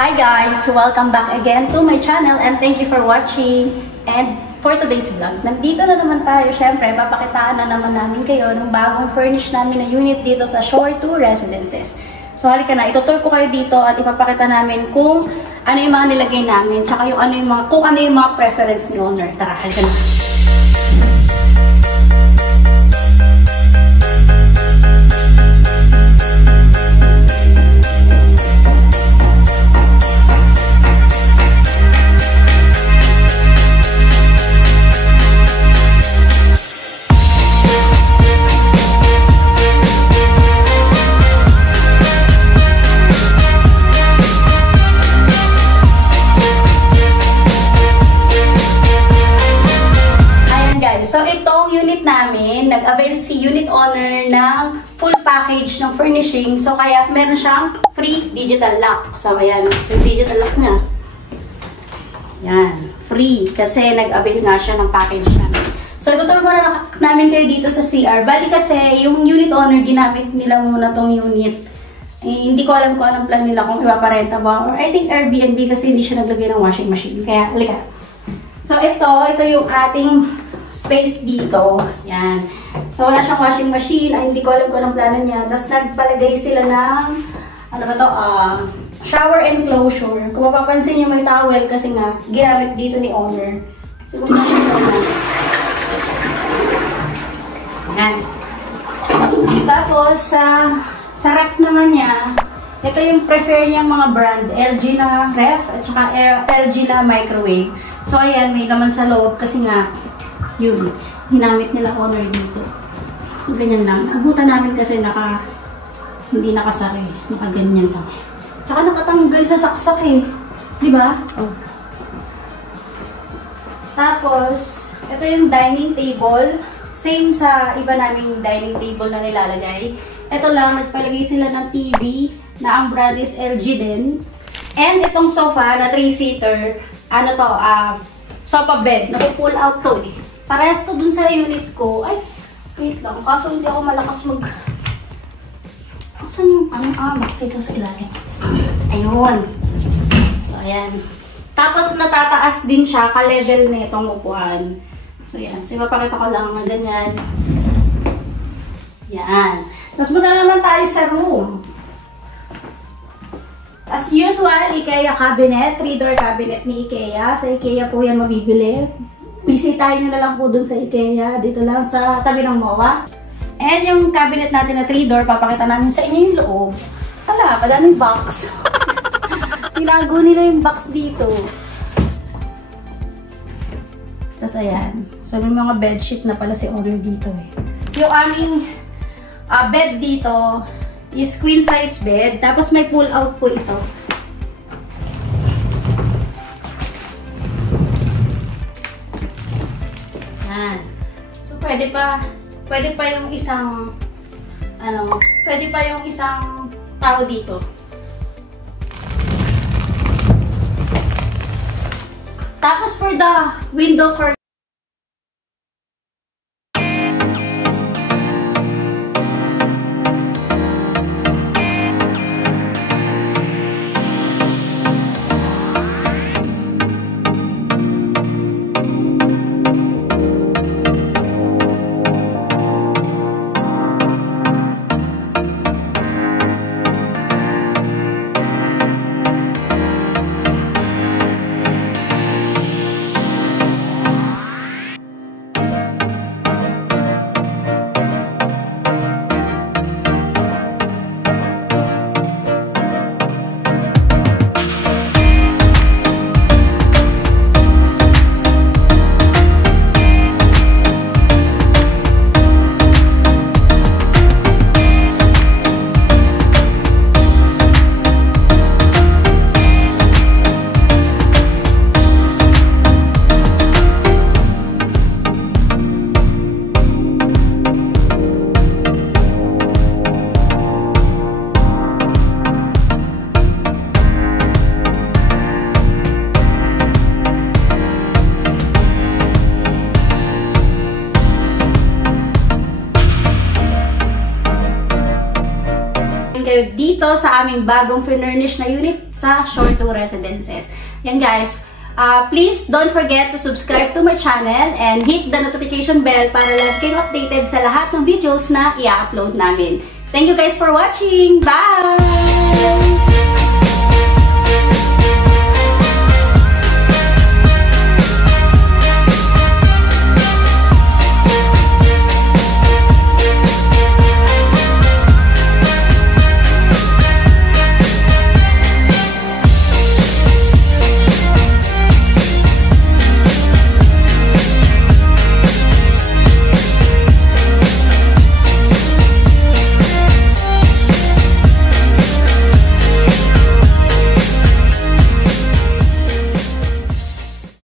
Hi guys! Welcome back again to my channel and thank you for watching. And for today's vlog, nandito na naman tayo. Siyempre, papakitaan na naman namin kayo ng bagong furnish namin na unit dito sa Shore 2 Residences. So halika na, itutur ko kayo dito at ipapakita namin kung ano yung mga nilagay namin, tsaka kung ano yung mga preference ni owner. Tara, halika na. So, itong unit namin, nag-avail si unit owner ng full package ng furnishing. So, kaya meron siyang free digital lock. So, ayan, free digital lock niya. Yan, free. Kasi nag-avail nga siya ng package namin. So, ituturo ko na namin kayo dito sa CR. Bali kasi, yung unit owner, ginamit nila muna tong unit. Eh, hindi ko alam kung anong plan nila, kung ipaparenta ba. Or I think Airbnb kasi hindi siya naglagay ng washing machine. Kaya, halika. So, ito yung ating space dito. Yan. So, wala siyang washing machine. Ay, hindi ko alam kung anong plano niya. Tapos, nagpalagay sila ng, ano ba to, shower enclosure. Kung mapapansin niyo, may towel kasi nga, ginamit dito ni owner. So, kung yan. Tapos, sa rack naman niya, ito yung prefer niyang mga brand. LG na ref, at saka LG na microwave. So, ayan, may laman sa loob kasi nga, yun, ginamit nila owner dito. So, ganyan lang. Abutan namin kasi hindi nakasari. Nakaganyan lang. Tsaka nakatanggal sa saksak eh. Diba? Oh. Tapos, ito yung dining table. Same sa iba naming dining table na nilalagay. Ito lang, nagpalagay sila ng TV na ang brand is LG din. And itong sofa na 3-seater, ano to, sofa bed. Napu-pull out to eh. Parehas to dun sa unit ko. Ay, wait lang. Kaso hindi ako malakas Asan yung dito sa ilalim. Ayun. So, ayan. Tapos, natataas din siya ka-level na itong upuan. So, yan. So, ipapakita ko lang na ganyan. Yan. Tapos, punta naman tayo sa room. As usual, IKEA cabinet. 3-door cabinet ni IKEA. Sa IKEA po yan mabibili. Bisitahin nyo na lang po dun sa IKEA. Dito lang sa tabi ng MOA. And yung cabinet natin na 3-door, papakita namin sa inyo yung loob. Hala, padaming box. Tinago nila yung box dito. Tapos ayan. So may mga bedsheet na pala si owner dito eh. Yung aming bed dito is queen size bed. Tapos may pull out po ito. So, pwede pa yung isang, pwede pa yung isang tao dito. Tapos, for the window curtain, kayo dito sa aming bagong furnish na unit sa Shore 2 Residences. Yan guys, please don't forget to subscribe to my channel and hit the notification bell para lagi kayong updated sa lahat ng videos na i-upload namin. Thank you guys for watching! Bye!